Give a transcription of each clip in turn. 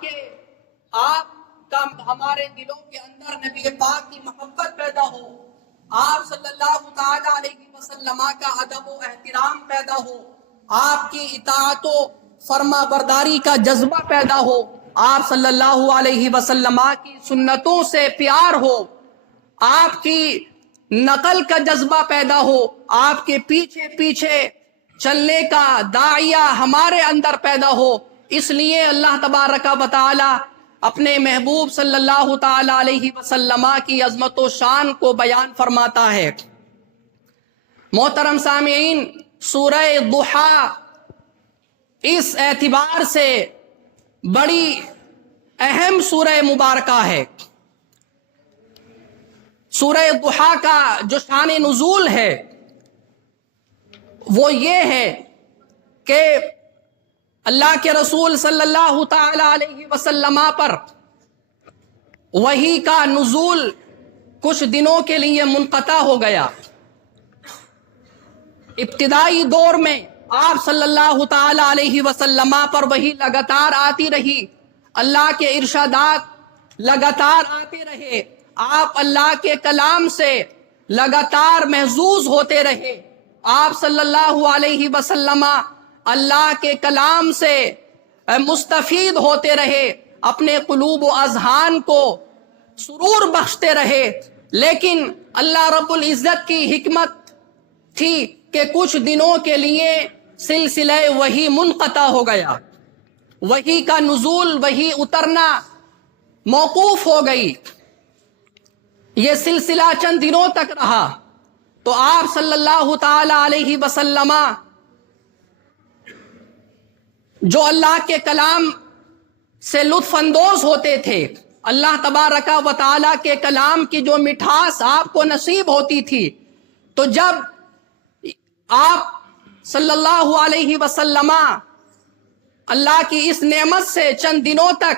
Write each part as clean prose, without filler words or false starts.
تاکہ آپ کا ہمارے دلوں کے اندر نبی پاک کی محبت پیدا ہو، آپ صلی اللہ تعالی علیہ وسلم کا ادب و احترام پیدا ہو، آپ کی اطاعت و فرما برداری کا جذبہ پیدا ہو، آپ صلی اللہ علیہ وسلم کی سنتوں سے پیار ہو، آپ کی نقل کا جذبہ پیدا ہو، آپ کے پیچھے پیچھے چلنے کا داعیہ ہمارے اندر پیدا ہو۔ اس لیے اللہ تبارک و تعالی اپنے محبوب صلی اللہ تعالی علیہ وسلم کی عظمت و شان کو بیان فرماتا ہے۔ محترم سامعین، سورہ ضحیٰ اس اعتبار سے بڑی اہم سورہ مبارکہ ہے۔ سورہ ضحیٰ کا جو شان نزول ہے وہ یہ ہے کہ اللہ کے رسول صلی اللہ تعالی علیہ وسلم پر وحی کا نزول کچھ دنوں کے لیے منقطع ہو گیا۔ ابتدائی دور میں آپ صلی اللہ تعالی علیہ وسلم پر وحی لگاتار آتی رہی، اللہ کے ارشادات لگاتار آتے رہے، آپ اللہ کے کلام سے لگاتار محظوظ ہوتے رہے، آپ صلی اللہ علیہ وسلم اللہ کے کلام سے مستفید ہوتے رہے، اپنے قلوب و اذہان کو سرور بخشتے رہے۔ لیکن اللہ رب العزت کی حکمت تھی کہ کچھ دنوں کے لیے سلسلہ وحی منقطع ہو گیا، وحی کا نزول، وحی اترنا موقوف ہو گئی۔ یہ سلسلہ چند دنوں تک رہا تو آپ صلی اللہ تعالی علیہ وسلم جو اللہ کے کلام سے لطف اندوز ہوتے تھے، اللہ تبارک و تعالی کے کلام کی جو مٹھاس آپ کو نصیب ہوتی تھی، تو جب آپ صلی اللہ علیہ وسلم اللہ کی اس نعمت سے چند دنوں تک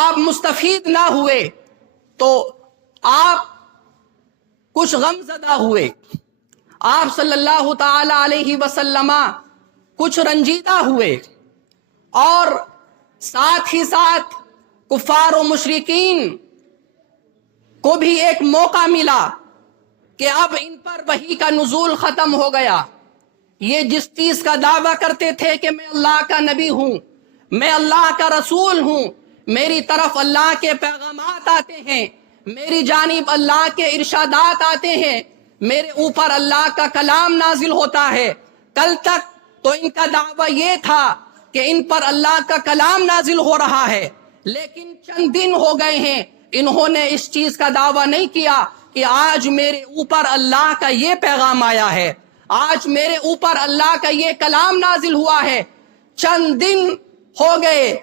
آپ مستفید نہ ہوئے تو آپ کچھ غم زدہ ہوئے، آپ صلی اللہ تعالی علیہ وسلم کچھ رنجیدہ ہوئے، اور ساتھ ہی ساتھ کفار و مشرکین کو بھی ایک موقع ملا کہ اب ان پر وحی کا نزول ختم ہو گیا۔ یہ جس چیز کا دعویٰ کرتے تھے کہ میں اللہ کا نبی ہوں، میں اللہ کا رسول ہوں، میری طرف اللہ کے پیغامات آتے ہیں، میری جانب اللہ کے ارشادات آتے ہیں، میرے اوپر اللہ کا کلام نازل ہوتا ہے، کل تک تو ان کا دعویٰ یہ تھا کہ ان پر اللہ کا کلام نازل ہو رہا ہے، لیکن چند دن ہو گئے ہیں انہوں نے اس چیز کا دعویٰ نہیں کیا کہ آج میرے اوپر اللہ کا یہ پیغام آیا ہے، آج میرے اوپر اللہ کا یہ کلام نازل ہوا ہے۔ چند دن ہو گئے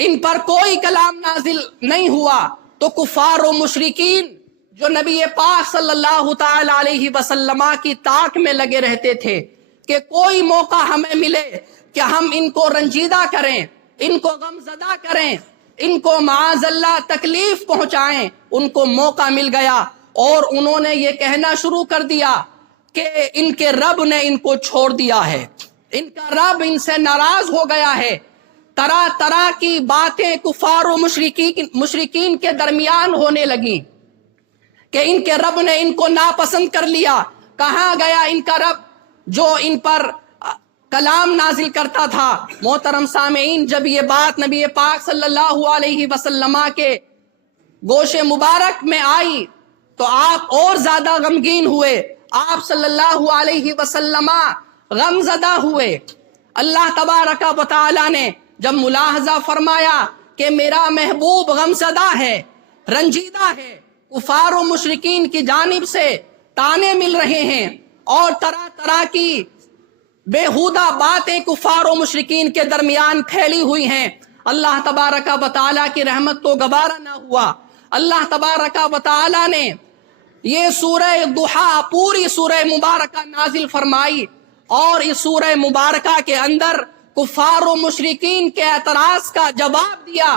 ان پر کوئی کلام نازل نہیں ہوا تو کفار و مشرکین جو نبی پاک صلی اللہ تعالی علیہ وسلم کی طاق میں لگے رہتے تھے کہ کوئی موقع ہمیں ملے کہ ہم ان کو رنجیدہ کریں، ان کو غم زدہ کریں، ان کو معاذ اللہ تکلیف پہنچائیں، ان کو موقع مل گیا اور انہوں نے یہ کہنا شروع کر دیا کہ ان کے رب نے ان کو چھوڑ دیا ہے، ان کا رب ان سے ناراض ہو گیا ہے۔ طرح طرح کی باتیں کفار و مشرکین کے درمیان ہونے لگیں کہ ان کے رب نے ان کو ناپسند کر لیا، کہاں گیا ان کا رب جو ان پر کلام نازل کرتا تھا۔ محترم سامعین، جب یہ بات نبی پاک صلی اللہ علیہ وسلم کے گوش مبارک میں آئی تو آپ اور زیادہ غمگین ہوئے، آپ صلی اللہ علیہ وسلم غم زدہ ہوئے۔ اللہ تبارک و تعالی نے جب ملاحظہ فرمایا کہ میرا محبوب غم زدہ ہے، رنجیدہ ہے، کفار و مشرکین کی جانب سے تانے مل رہے ہیں اور طرح طرح کی بےہودہ باتیں کفار و مشرکین کے درمیان پھیلی ہوئی ہیں، اللہ تبارک و تعالی کی رحمت کو گوارا نہ ہوا۔ اللہ تبارک و تعالی نے یہ سورہ ضحیٰ پوری سورہ مبارکہ نازل فرمائی اور اس سورہ مبارکہ کے اندر کفار و مشرکین کے اعتراض کا جواب دیا۔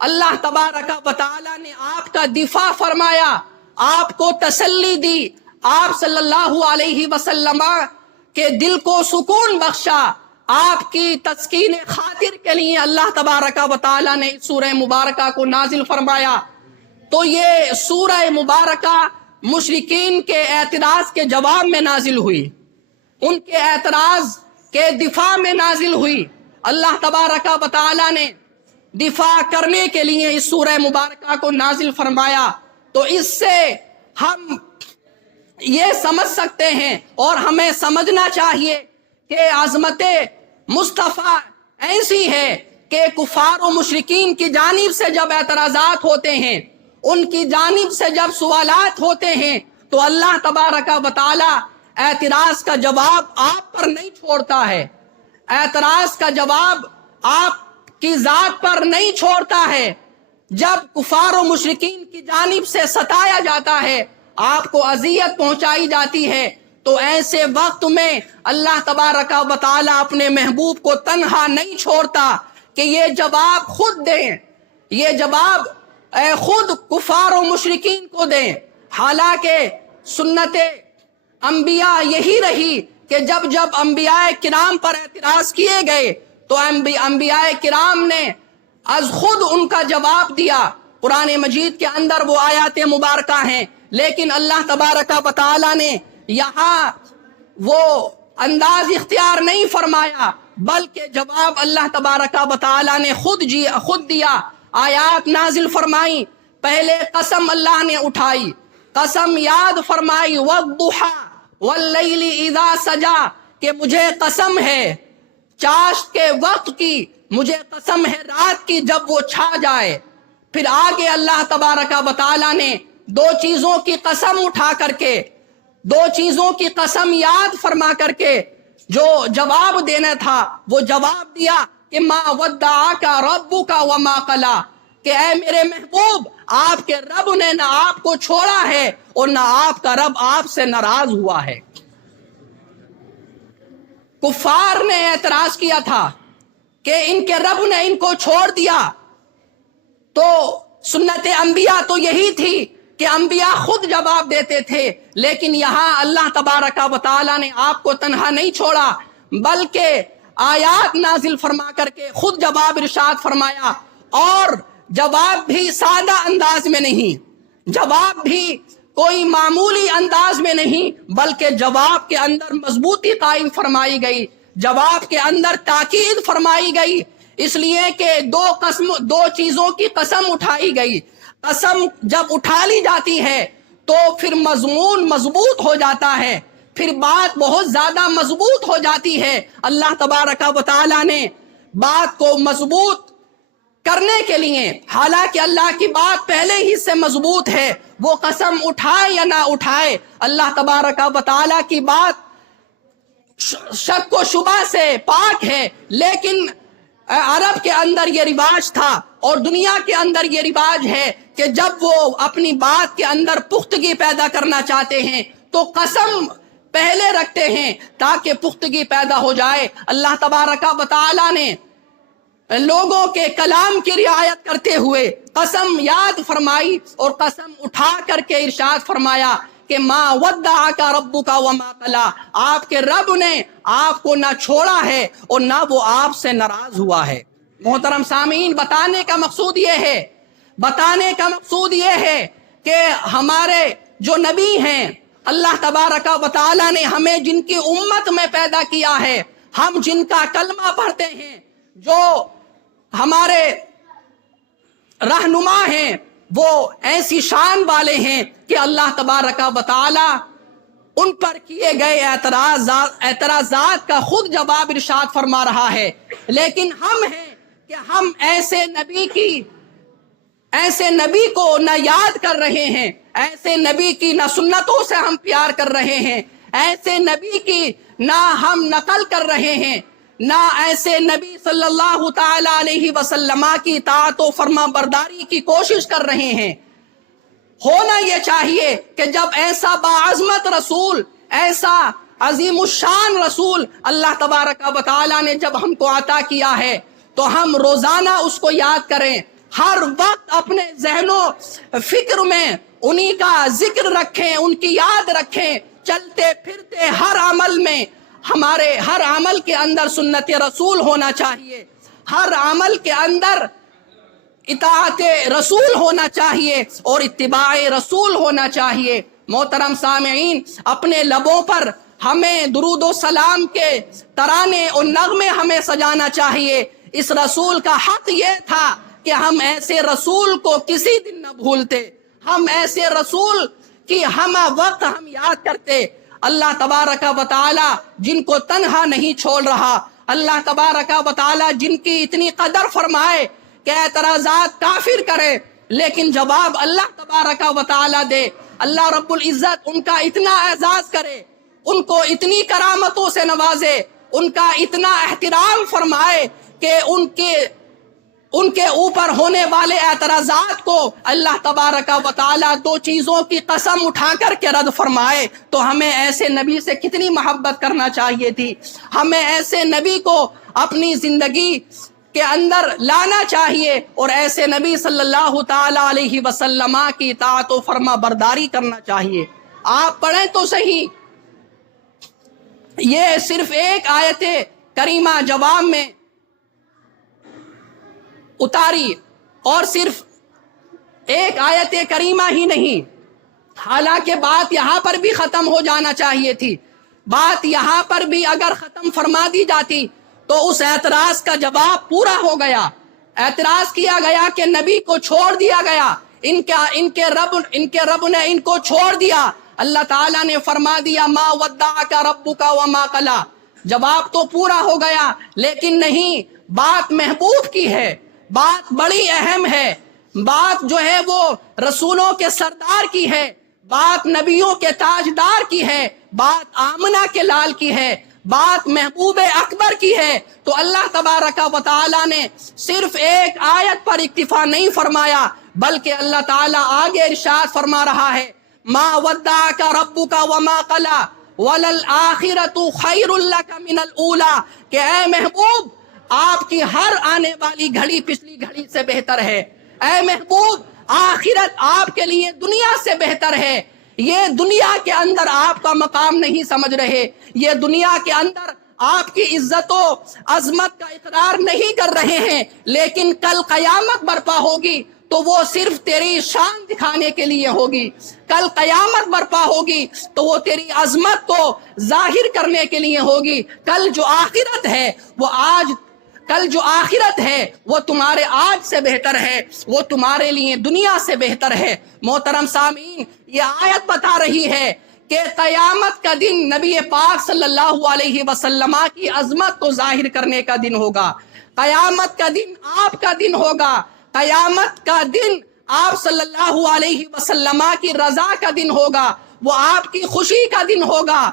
اللہ تبارک و تعالی نے آپ کا دفاع فرمایا، آپ کو تسلی دی، آپ صلی اللہ علیہ وسلم کے دل کو سکون بخشا، آپ کی تسکین خاطر کے لیے اللہ تبارک و تعالیٰ نے سورہ مبارکہ کو نازل فرمایا. تو یہ سورہ مبارکہ مشرکین کے اعتراض کے جواب میں نازل ہوئی، ان کے اعتراض کے دفاع میں نازل ہوئی. اللہ تبارک و تعالیٰ نے دفاع کرنے کے لیے اس سورہ مبارکہ کو نازل فرمایا. تو اس سے ہم یہ سمجھ سکتے ہیں اور ہمیں سمجھنا چاہیے کہ عظمت مصطفیٰ ایسی ہے کہ کفار و مشرکین کی جانب سے جب اعتراضات ہوتے ہیں، ان کی جانب سے جب سوالات ہوتے ہیں، تو اللہ تبارک و تعالی اعتراض کا جواب آپ پر نہیں چھوڑتا ہے، اعتراض کا جواب آپ کی ذات پر نہیں چھوڑتا ہے. جب کفار و مشرکین کی جانب سے ستایا جاتا ہے، آپ کو اذیت پہنچائی جاتی ہے، تو ایسے وقت میں اللہ تبارک و تعالی اپنے محبوب کو تنہا نہیں چھوڑتا کہ یہ جواب خود دیں، یہ جواب خود کفار و مشرکین کو دیں. حالانکہ سنت انبیاء یہی رہی کہ جب جب انبیاء کرام پر اعتراض کیے گئے تو انبیاء کرام نے از خود ان کا جواب دیا. قرآن مجید کے اندر وہ آیات مبارکہ ہیں، لیکن اللہ تبارک و تعالی نے یہاں وہ انداز اختیار نہیں فرمایا، بلکہ جواب اللہ تبارک و تعالی نے خود دیا. آیات نازل فرمائی، پہلے قسم اللہ نے اٹھائی، قسم یاد فرمائی، والضحی واللیل اذا سجا، کہ مجھے قسم ہے چاشت کے وقت کی، مجھے قسم ہے رات کی جب وہ چھا جائے. پھر آگے اللہ تبارک و تعالی نے دو چیزوں کی قسم اٹھا کر کے، دو چیزوں کی قسم یاد فرما کر کے جو جواب دینا تھا وہ جواب دیا کہ ما ودعک ربک وما قلی، کہ اے میرے محبوب، آپ کے رب نے نہ آپ کو چھوڑا ہے اور نہ آپ کا رب آپ سے ناراض ہوا ہے. کفار نے اعتراض کیا تھا کہ ان کے رب نے ان کو چھوڑ دیا. تو سنت انبیاء تو یہی تھی کہ انبیاء خود جواب دیتے تھے، لیکن یہاں اللہ تبارک و تعالی نے آپ کو تنہا نہیں چھوڑا، بلکہ آیات نازل فرما کر کے خود جواب ارشاد فرمایا. اور جواب بھی سادہ انداز میں نہیں، جواب بھی کوئی معمولی انداز میں نہیں، بلکہ جواب کے اندر مضبوطی قائم فرمائی گئی، جواب کے اندر تاکید فرمائی گئی. اس لیے کہ دو چیزوں کی قسم اٹھائی گئی. قسم جب اٹھا لی جاتی ہے تو پھر مضمون مضبوط ہو جاتا ہے، پھر بات بہت زیادہ مضبوط ہو جاتی ہے. اللہ تبارک و تعالی نے بات کو مضبوط کرنے کے لیے، حالانکہ اللہ کی بات پہلے ہی سے مضبوط ہے، وہ قسم اٹھائے یا نہ اٹھائے، اللہ تبارک و تعالی کی بات شک و شبہ سے پاک ہے. لیکن عرب کے اندر یہ رواج تھا اور دنیا کے اندر یہ رواج ہے کہ جب وہ اپنی بات کے اندر پختگی پیدا کرنا چاہتے ہیں تو قسم پہلے رکھتے ہیں تاکہ پختگی پیدا ہو جائے. اللہ تبارک و تعالی نے لوگوں کے کلام کی رعایت کرتے ہوئے قسم یاد فرمائی اور قسم اٹھا کر کے ارشاد فرمایا کہ ما ودعک ربک وما قلی، آپ کے رب نے آپ کو نہ چھوڑا ہے اور نہ وہ آپ سے ناراض ہوا ہے. محترم سامعین، بتانے کا مقصود یہ ہے کہ ہمارے جو نبی ہیں، اللہ تبارک و تعالی نے ہمیں جن کی امت میں پیدا کیا ہے، ہم جن کا کلمہ پڑھتے ہیں، جو ہمارے رہنما ہیں، وہ ایسی شان والے ہیں کہ اللہ تبارک و تعالی ان پر کیے گئے اعتراضات کا خود جواب ارشاد فرما رہا ہے. لیکن ہم ہیں کہ ہم ایسے نبی کو نہ یاد کر رہے ہیں، ایسے نبی کی نہ سنتوں سے ہم پیار کر رہے ہیں، ایسے نبی کی نہ ہم نقل کر رہے ہیں، نہ ایسے نبی صلی اللہ تعالی علیہ وسلم کی اطاعت و فرما برداری کی کوشش کر رہے ہیں. ہونا یہ چاہیے کہ جب ایسا باعظمت رسول، ایسا عظیم الشان رسول اللہ تبارک و تعالی نے جب ہم کو عطا کیا ہے تو ہم روزانہ اس کو یاد کریں، ہر وقت اپنے ذہن و فکر میں انہی کا ذکر رکھیں، ان کی یاد رکھیں، چلتے پھرتے ہر عمل میں ہمارے ہر عمل کے اندر سنت رسول ہونا چاہیے، ہر عمل کے اندر اطاعت رسول ہونا چاہیے اور اتباع رسول ہونا چاہیے۔ محترم سامعین، اپنے لبوں پر ہمیں درود و سلام کے ترانے اور نغمے ہمیں سجانا چاہیے۔ اس رسول کا حق یہ تھا کہ ہم ایسے رسول کو کسی دن نہ بھولتے، ہم ایسے رسول کی ہم وقت ہم یاد کرتے۔ اللہ تبارک و تعالی جن کو تنہا نہیں چھوڑ رہا، اللہ تبارک و تعالی جن کی اتنی قدر فرمائے کہ اعتراضات کافر کرے لیکن جواب اللہ تبارک و تعالی دے، اللہ رب العزت ان کا اتنا اعزاز کرے، ان کو اتنی کرامتوں سے نوازے، ان کا اتنا احترام فرمائے کہ ان کے اوپر ہونے والے اعتراضات کو اللہ تبارک و تعالی دو چیزوں کی قسم اٹھا کر کے رد فرمائے۔ تو ہمیں ایسے نبی سے کتنی محبت کرنا چاہیے تھی، ہمیں ایسے نبی کو اپنی زندگی کے اندر لانا چاہیے اور ایسے نبی صلی اللہ تعالی علیہ وسلم کی اطاعت و فرما برداری کرنا چاہیے۔ آپ پڑھیں تو صحیح، یہ صرف ایک آیت کریمہ جواب میں اتاری اور صرف ایک آیت کریمہ ہی نہیں، حالانکہ بات یہاں پر بھی ختم ہو جانا چاہیے تھی، بات یہاں پر بھی اگر ختم فرما دی جاتی تو اس اعتراض کا جواب پورا ہو گیا۔ اعتراض کیا گیا کہ نبی کو چھوڑ دیا گیا، ان کے رب نے ان کو چھوڑ دیا، اللہ تعالیٰ نے فرما دیا ما ودعک ربک وما قلی، جواب تو پورا ہو گیا، لیکن نہیں، بات محبوب کی ہے، بات بڑی اہم ہے، بات جو ہے وہ رسولوں کے سردار کی ہے، بات نبیوں کے تاجدار کی ہے، بات آمنہ کے لال کی ہے، بات محبوب اکبر کی ہے۔ تو اللہ تبارک و تعالی نے صرف ایک آیت پر اکتفا نہیں فرمایا، بلکہ اللہ تعالیٰ آگے ارشاد فرما رہا ہے ما ودعک ربک وما قلی وللآخرۃ خیر لک من الاولی، کہ اے محبوب آپ کی ہر آنے والی گھڑی پچھلی گھڑی سے بہتر ہے، اے محبوب آخرت آپ کے لیے دنیا سے بہتر ہے۔ یہ دنیا کے اندر آپ کا مقام نہیں سمجھ رہے، یہ دنیا کے اندر آپ کی عزت و عظمت کا اقرار نہیں کر رہے ہیں، لیکن کل قیامت برپا ہوگی تو وہ صرف تیری شان دکھانے کے لیے ہوگی، کل قیامت برپا ہوگی تو وہ تیری عظمت کو ظاہر کرنے کے لیے ہوگی۔ کل جو آخرت ہے وہ تمہارے آج سے بہتر ہے، وہ تمہارے لیے دنیا سے بہتر ہے۔ محترم سامعین، یہ آیت بتا رہی ہے کہ قیامت کا دن نبی پاک صلی اللہ علیہ وسلم کی عظمت کو ظاہر کرنے کا دن ہوگا، قیامت کا دن آپ کا دن ہوگا، قیامت کا دن آپ صلی اللہ علیہ وسلم کی رضا کا دن ہوگا، وہ آپ کی خوشی کا دن ہوگا۔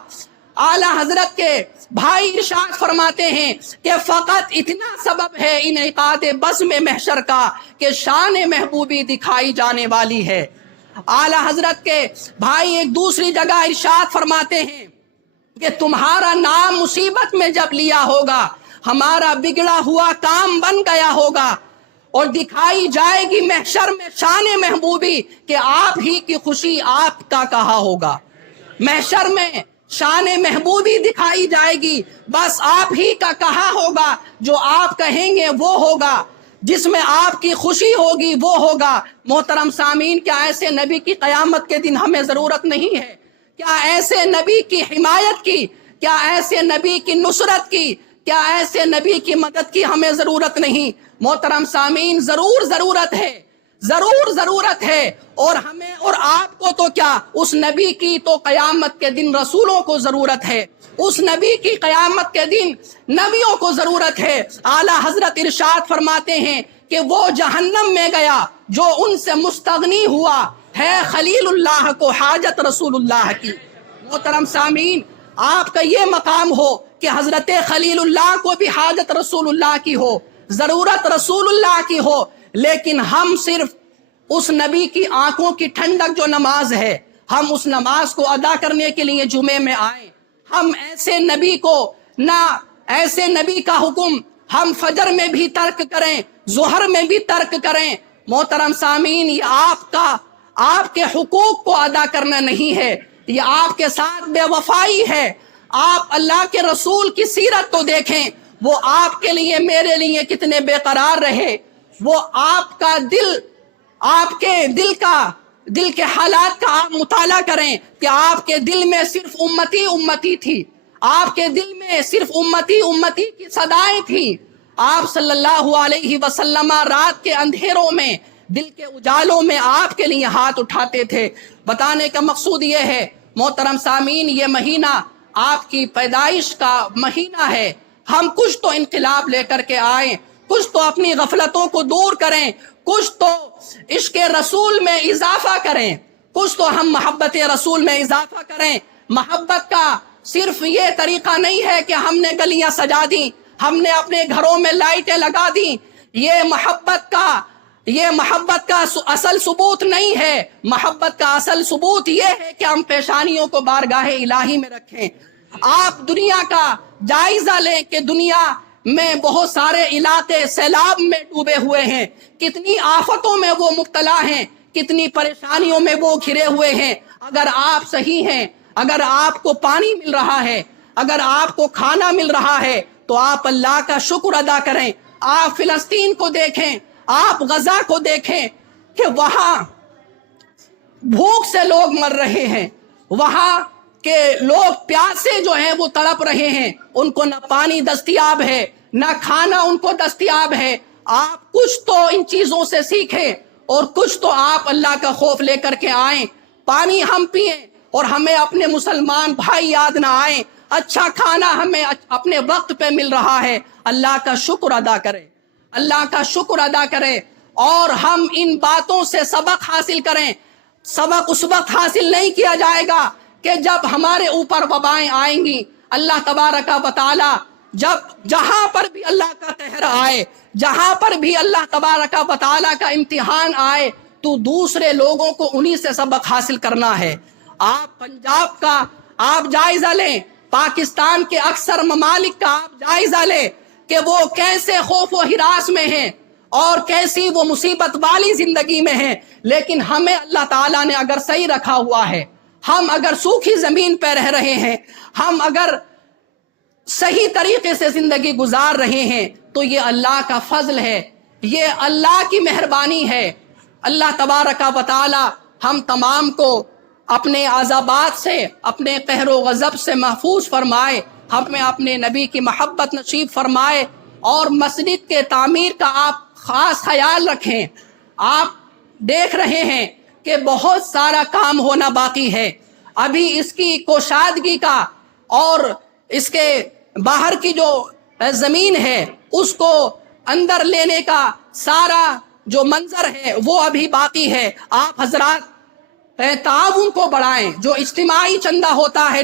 اعلیٰ حضرت کے بھائی ارشاد فرماتے ہیں کہ فقط اتنا سبب ہے انعقاد بزم محشر کا کہ شان محبوبی دکھائی جانے والی ہے۔ اعلیٰ حضرت کے بھائی ایک دوسری جگہ ارشاد فرماتے ہیں کہ تمہارا نام مصیبت میں جب لیا ہوگا، ہمارا بگڑا ہوا کام بن گیا ہوگا، اور دکھائی جائے گی محشر میں شان محبوبی کہ آپ ہی کی خوشی آپ کا کہا ہوگا۔ محشر میں شان محبوبی دکھائی جائے گی، بس آپ ہی کا کہا ہوگا، جو آپ کہیں گے وہ ہوگا، جس میں آپ کی خوشی ہوگی وہ ہوگا۔ محترم سامعین، کیا ایسے نبی کی قیامت کے دن ہمیں ضرورت نہیں ہے؟ کیا ایسے نبی کی حمایت کی، کیا ایسے نبی کی نصرت کی، کیا ایسے نبی کی مدد کی ہمیں ضرورت نہیں؟ محترم سامعین، ضرور ضرورت ہے، ضرور ضرورت ہے، اور ہمیں اور آپ کو تو کیا، اس نبی کی تو قیامت کے دن رسولوں کو ضرورت ہے، اس نبی کی قیامت کے دن نبیوں کو ضرورت ہے۔ اعلیٰ حضرت ارشاد فرماتے ہیں کہ وہ جہنم میں گیا جو ان سے مستغنی ہوا ہے، خلیل اللہ کو حاجت رسول اللہ کی۔ محترم سامعین، آپ کا یہ مقام ہو کہ حضرت خلیل اللہ کو بھی حاجت رسول اللہ کی ہو، ضرورت رسول اللہ کی ہو، لیکن ہم صرف اس نبی کی آنکھوں کی ٹھنڈک جو نماز ہے، ہم اس نماز کو ادا کرنے کے لیے جمعے میں آئیں، ہم ایسے نبی کو نہ، ایسے نبی کا حکم ہم فجر میں بھی ترک کریں، ظہر میں بھی ترک کریں۔ محترم سامعین، یہ آپ کے حقوق کو ادا کرنا نہیں ہے، یہ آپ کے ساتھ بے وفائی ہے، آپ اللہ کے رسول کی سیرت تو دیکھیں، وہ آپ کے لیے میرے لیے کتنے بے قرار رہے. وہ آپ کا دل، آپ کے دل کے حالات کا آپ مطالعہ کریں کہ آپ کے دل میں صرف امتی امتی تھی، آپ کے دل میں صرف امتی امتی کی صدائیں تھیں. آپ صلی اللہ علیہ وسلم رات کے اندھیروں میں، دل کے اجالوں میں آپ کے لیے ہاتھ اٹھاتے تھے. بتانے کا مقصود یہ ہے محترم سامعین، یہ مہینہ آپ کی پیدائش کا مہینہ ہے. ہم کچھ تو انقلاب لے کر کے آئیں، کچھ تو اپنی غفلتوں کو دور کریں، کچھ تو عشق رسول میں اضافہ کریں، کچھ تو ہم محبت رسول میں اضافہ کریں. محبت کا صرف یہ طریقہ نہیں ہے کہ ہم نے گلیاں سجا دیں، ہم نے اپنے گھروں میں لائٹیں لگا دیں. یہ محبت کا اصل ثبوت نہیں ہے. محبت کا اصل ثبوت یہ ہے کہ ہم پیشانیوں کو بارگاہ الہی میں رکھیں. آپ دنیا کا جائزہ لیں کہ دنیا میں بہت سارے علاقے سیلاب میں ڈوبے ہوئے ہیں، کتنی آفتوں میں وہ مبتلا ہیں، کتنی پریشانیوں میں وہ گھرے ہوئے ہیں. اگر آپ صحیح ہیں، اگر آپ کو پانی مل رہا ہے، اگر آپ کو کھانا مل رہا ہے، تو آپ اللہ کا شکر ادا کریں. آپ فلسطین کو دیکھیں، آپ غزہ کو دیکھیں کہ وہاں بھوک سے لوگ مر رہے ہیں، وہاں کے لوگ پیاسے جو ہیں وہ تڑپ رہے ہیں، ان کو نہ پانی دستیاب ہے، نہ کھانا ان کو دستیاب ہے. آپ کچھ تو ان چیزوں سے سیکھیں اور کچھ تو آپ اللہ کا خوف لے کر کے آئیں. پانی ہم پئیں اور ہمیں اپنے مسلمان بھائی یاد نہ آئیں. اچھا کھانا ہمیں اپنے وقت پہ مل رہا ہے، اللہ کا شکر ادا کریں، اللہ کا شکر ادا کریں. اور ہم ان باتوں سے سبق حاصل کریں. سبق اس وقت حاصل نہیں کیا جائے گا کہ جب ہمارے اوپر وبائیں آئیں گی. اللہ تبارک و تعالی جہاں پر بھی اللہ کا قہر آئے، جہاں پر بھی اللہ تبارک و تعالی کا امتحان آئے، تو دوسرے لوگوں کو انہی سے سبق حاصل کرنا ہے. آپ پنجاب کا آپ جائزہ لیں، پاکستان کے اکثر ممالک کا آپ جائزہ لیں کہ وہ کیسے خوف و ہراس میں ہیں اور کیسی وہ مصیبت والی زندگی میں ہیں. لیکن ہمیں اللہ تعالیٰ نے اگر صحیح رکھا ہوا ہے، ہم اگر سوکھی زمین پہ رہ رہے ہیں، ہم اگر صحیح طریقے سے زندگی گزار رہے ہیں، تو یہ اللہ کا فضل ہے، یہ اللہ کی مہربانی ہے. اللہ تبارک و تعالی ہم تمام کو اپنے عذابات سے، اپنے قہر و غضب سے محفوظ فرمائے، ہمیں اپنے نبی کی محبت نصیب فرمائے. اور مسجد کے تعمیر کا آپ خاص خیال رکھیں. آپ دیکھ رہے ہیں کہ بہت سارا کام ہونا باقی ہے. ابھی اس کی کوشادگی کا اور اس کے باہر کی جو زمین ہے اس کو اندر لینے کا سارا جو منظر ہے وہ ابھی باقی ہے. آپ حضرات تعاون کو بڑھائیں. جو اجتماعی چندہ ہوتا ہے